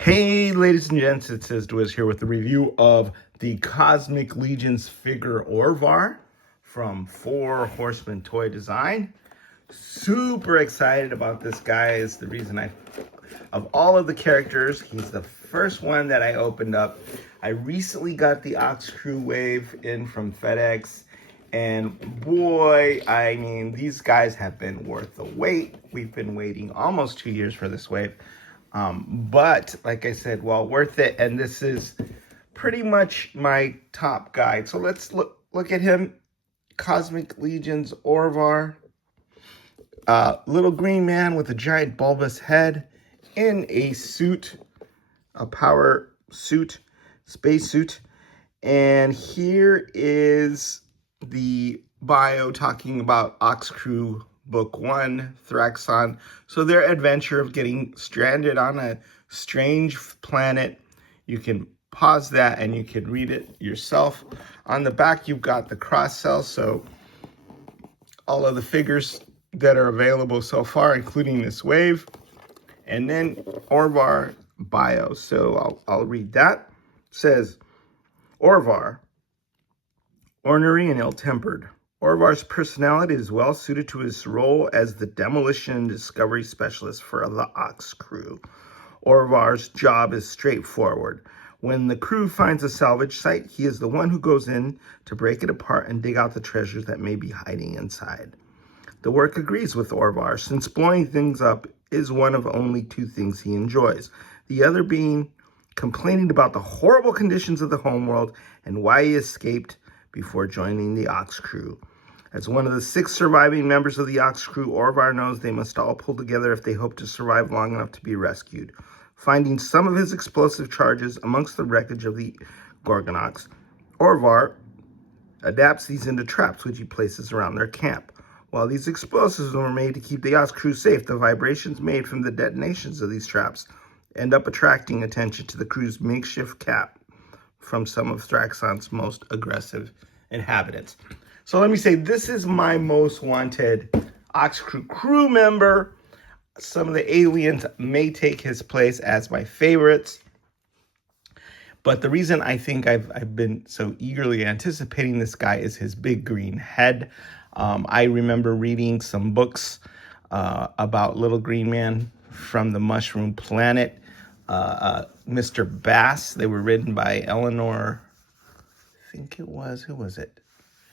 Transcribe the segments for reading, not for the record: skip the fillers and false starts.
Hey, ladies and gents, it says Dwiz here with the review of the Cosmic Legion's figure Orvar from Horsemen Toy Design. Super excited about this guy. Is the reason of all of the characters, he's the first one that I opened up. I recently got the Ox Crew wave in from FedEx, and boy, I mean, these guys have been worth the wait. We've been waiting almost 2 years for this wave. But like I said, well, worth it. And this is pretty much my top guide. So let's look at him. Cosmic Legion's Orvar. Little green man with a giant bulbous head in a suit, a power suit, space suit. And here is the bio talking about Ox Crew Book 1, Thraxon. So their adventure of getting stranded on a strange planet. You can pause that and you can read it yourself. On the back, you've got the cross cell. So all of the figures that are available so far, including this wave. And then Orvar bio. So I'll read that. It says, Orvar, ornery and ill-tempered. Orvar's personality is well suited to his role as the demolition and discovery specialist for the Ox Crew. Orvar's job is straightforward. When the crew finds a salvage site, he is the one who goes in to break it apart and dig out the treasures that may be hiding inside. The work agrees with Orvar, since blowing things up is one of only two things he enjoys, the other being complaining about the horrible conditions of the homeworld and why he escaped before joining the Ox Crew. As one of the 6 surviving members of the Ox Crew, Orvar knows they must all pull together if they hope to survive long enough to be rescued. Finding some of his explosive charges amongst the wreckage of the Gorgonox, Orvar adapts these into traps which he places around their camp. While these explosives were made to keep the Ox Crew safe, the vibrations made from the detonations of these traps end up attracting attention to the crew's makeshift camp from some of Thraxon's most aggressive inhabitants. So let me say, this is my most wanted Ox Crew crew member. Some of the aliens may take his place as my favorites. But the reason I think I've been so eagerly anticipating this guy is his big green head. I remember reading some books about Little Green Man from the Mushroom Planet. Mr. Bass. They were written by Eleanor, I think it was, who was it?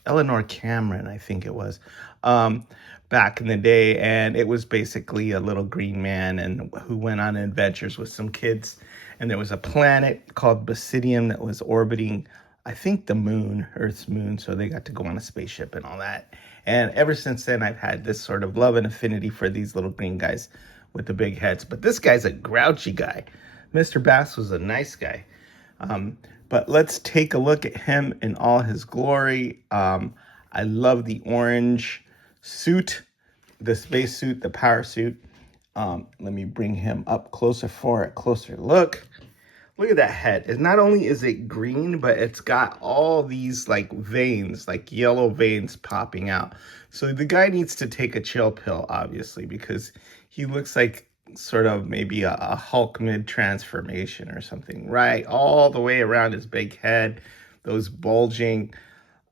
Eleanor Cameron, I think it was, back in the day. And it was basically a little green man and who went on adventures with some kids. And there was a planet called Basidium that was orbiting, I think, the moon, Earth's moon. So they got to go on a spaceship and all that. And ever since then, I've had this sort of love and affinity for these little green guys with the big heads. But this guy's a grouchy guy. Mr. Bass was a nice guy. But let's take a look at him in all his glory. I love the orange suit, the space suit, the power suit. Let me bring him up closer for a closer look. Look at that head. It's not only is it green, but it's got all these like veins, like yellow veins popping out. So the guy needs to take a chill pill, obviously, because he looks like sort of maybe a Hulk mid-transformation or something, right? All the way around his big head, those bulging,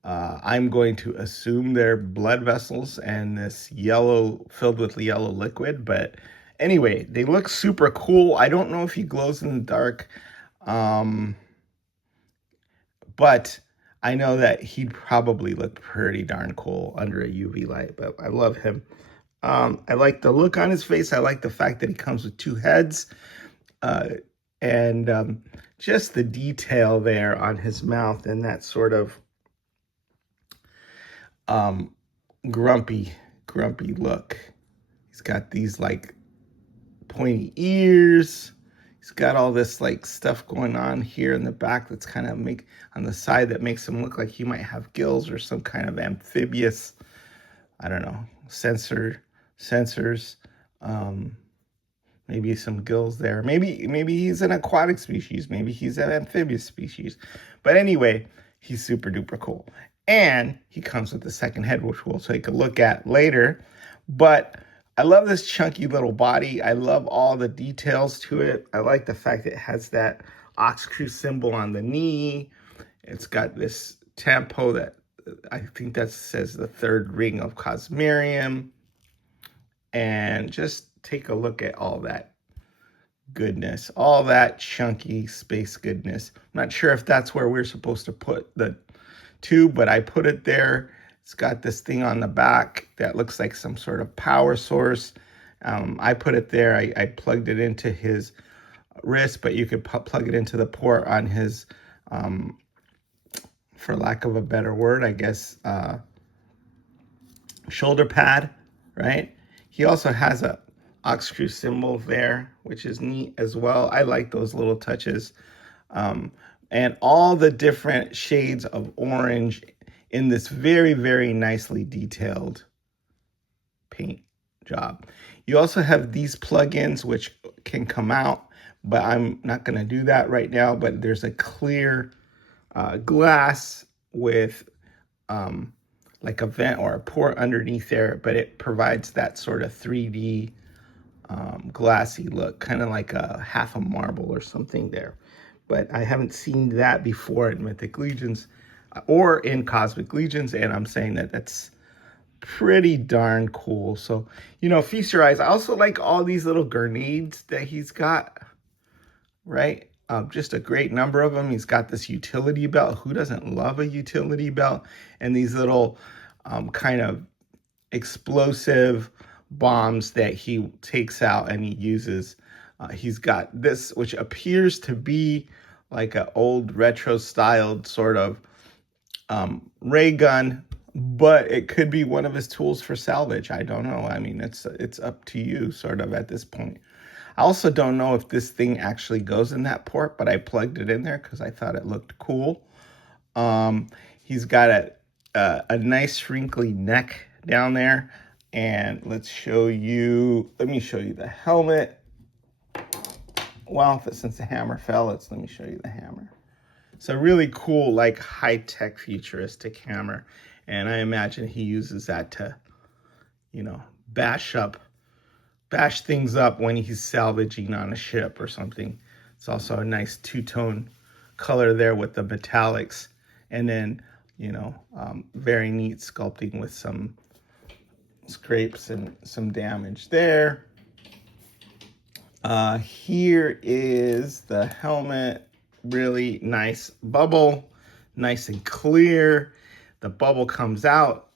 I'm going to assume they're blood vessels and this yellow, filled with yellow liquid. But anyway, they look super cool. I don't know if he glows in the dark, but I know that he'd probably look pretty darn cool under a UV light, but I love him. I like the look on his face. I like the fact that he comes with 2 heads, and just the detail there on his mouth and that sort of grumpy look. He's got these like pointy ears. He's got all this like stuff going on here in the back that's kind of on the side that makes him look like he might have gills or some kind of amphibious, I don't know, sensors, maybe some gills there. Maybe he's an aquatic species. Maybe he's an amphibious species. But anyway, he's super duper cool. And he comes with the second head, which we'll take a look at later. But I love this chunky little body. I love all the details to it. I like the fact that it has that ox-crew symbol on the knee. It's got this tempo that I think that says the third ring of Cosmerium. And just take a look at all that goodness, all that chunky space goodness. I'm not sure if that's where we're supposed to put the tube, but I put it there. It's got this thing on the back that looks like some sort of power source. I put it there. I plugged it into his wrist, but you could plug it into the port on his, for lack of a better word, I guess, shoulder pad, right? He also has a ox-crew symbol there, which is neat as well. I like those little touches. And all the different shades of orange in this very, very nicely detailed paint job. You also have these plugins which can come out, but I'm not going to do that right now. But there's a clear glass with like a vent or a port underneath there, but it provides that sort of 3D glassy look, kind of like a half a marble or something there. But I haven't seen that before in Mythic Legions or in Cosmic Legions, and I'm saying that that's pretty darn cool. So, you know, feast your eyes. I also like all these little grenades that he's got, right? Just a great number of them. He's got this utility belt. Who doesn't love a utility belt? And these little kind of explosive bombs that he takes out and he uses. He's got this, which appears to be like an old retro styled sort of ray gun, but it could be one of his tools for salvage. I don't know. I mean, it's up to you sort of at this point. I also don't know if this thing actually goes in that port, but I plugged it in there because I thought it looked cool. He's got a nice wrinkly neck down there. And let me show you the helmet. Well, since the hammer fell, let me show you the hammer. It's a really cool, like high-tech futuristic hammer. And I imagine he uses that to, you know, bash things up when he's salvaging on a ship or something. It's also a nice two-tone color there with the metallics. And then, you know, very neat sculpting with some scrapes and some damage there. Here is the helmet. Really nice bubble, nice and clear. The bubble comes out,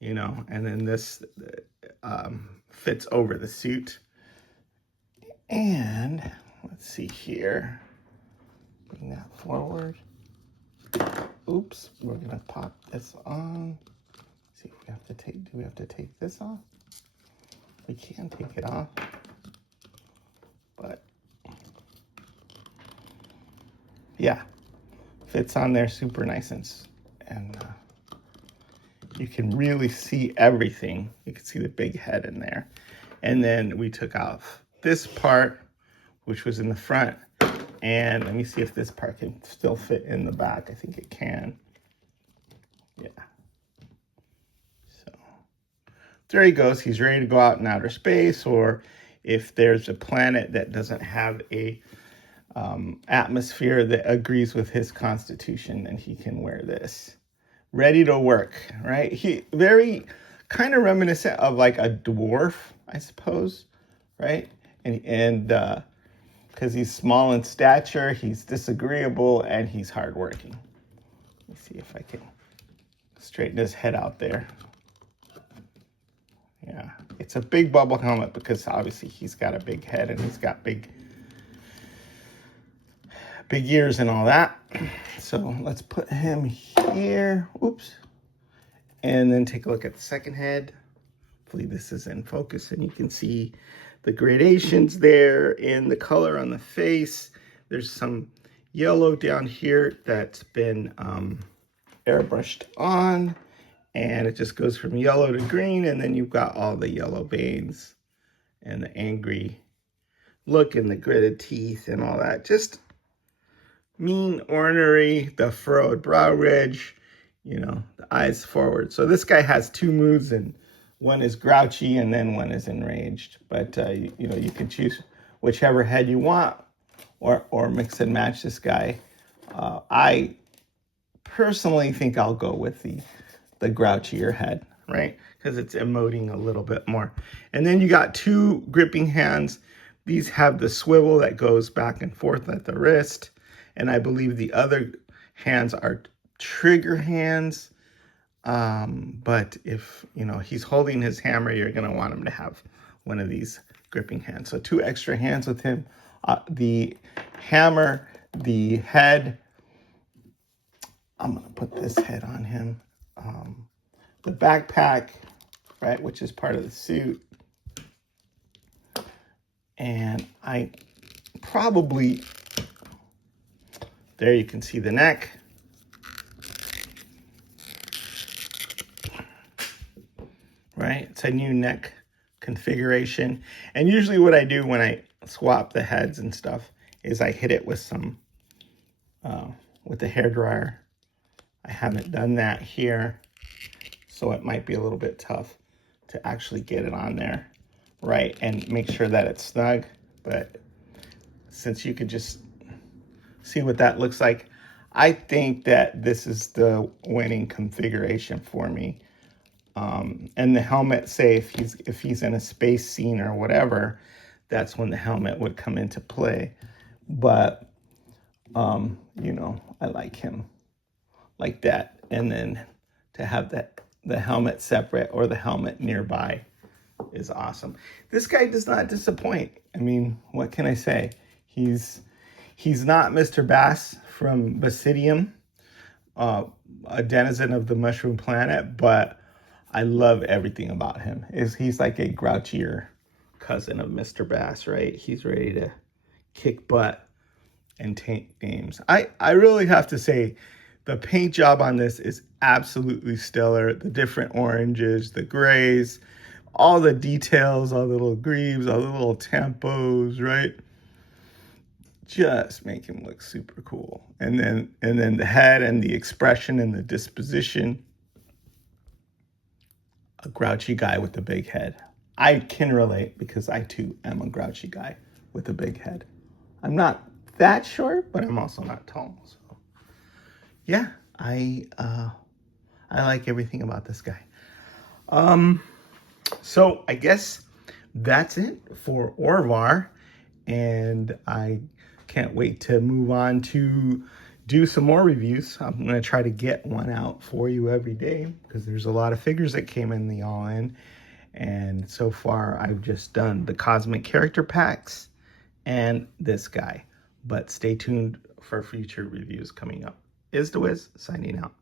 you know, and then this fits over the suit. And let's see here. Bring that forward. Oops, we're gonna pop this on. See if we have to take, do we have to take this off? We can take it off, but yeah, fits on there super nice, and you can really see everything. You can see the big head in there. And then we took off this part, which was in the front, and let me see if this part can still fit in the back. I think it can. Yeah. So there he goes. He's ready to go out in outer space, or if there's a planet that doesn't have a atmosphere that agrees with his constitution, then he can wear this. Ready to work, right? He very kind of reminiscent of like a dwarf, I suppose, right? And because he's small in stature, he's disagreeable, and he's hardworking. Let me see if I can straighten his head out there. Yeah, it's a big bubble helmet because obviously he's got a big head and he's got big ears and all that. So let's put him here. Oops. And then take a look at the second head. Hopefully this is in focus and you can see the gradations there in the color on the face. There's some yellow down here that's been airbrushed on, and it just goes from yellow to green, and then you've got all the yellow veins and the angry look and the gritted teeth and all that. Just mean, ornery, the furrowed brow ridge, you know, the eyes forward. So this guy has two moods in one is grouchy and then one is enraged. But you know, you can choose whichever head you want, or mix and match this guy. I personally think I'll go with the grouchier head, right? Because it's emoting a little bit more. And then you got two gripping hands. These have the swivel that goes back and forth at the wrist. And I believe the other hands are trigger hands. But if, you know, he's holding his hammer, you're going to want him to have one of these gripping hands. So two extra hands with him. The hammer, the head, I'm going to put this head on him. The backpack, right, which is part of the suit. And I probably, there you can see the neck. Right, it's a new neck configuration. And usually what I do when I swap the heads and stuff is I hit it with some, with the hairdryer. I haven't done that here, so it might be a little bit tough to actually get it on there, right, and make sure that it's snug. But since you could just see what that looks like, I think that this is the winning configuration for me. And the helmet, say if he's in a space scene or whatever, that's when the helmet would come into play. But you know, I like him like that, and then to have the helmet separate or the helmet nearby is awesome. This guy does not disappoint. I mean, what can I say? He's not Mr. Bass from Basidium, a denizen of the Mushroom Planet, but I love everything about him. He's like a grouchier cousin of Mr. Bass, right? He's ready to kick butt and take names. I really have to say, the paint job on this is absolutely stellar. The different oranges, the grays, all the details, all the little greaves, all the little tempos, right? Just make him look super cool. And then the head and the expression and the disposition. A grouchy guy with a big head. I can relate because I too am a grouchy guy with a big head. I'm not that short, but I'm also not tall. So yeah, I like everything about this guy. So I guess that's it for Orvar, and I can't wait to move on to do some more reviews. I'm going to try to get one out for you every day because there's a lot of figures that came in the all-in. And so far, I've just done the Cosmic Character Packs and this guy. But stay tuned for future reviews coming up. Is the Wiz signing out.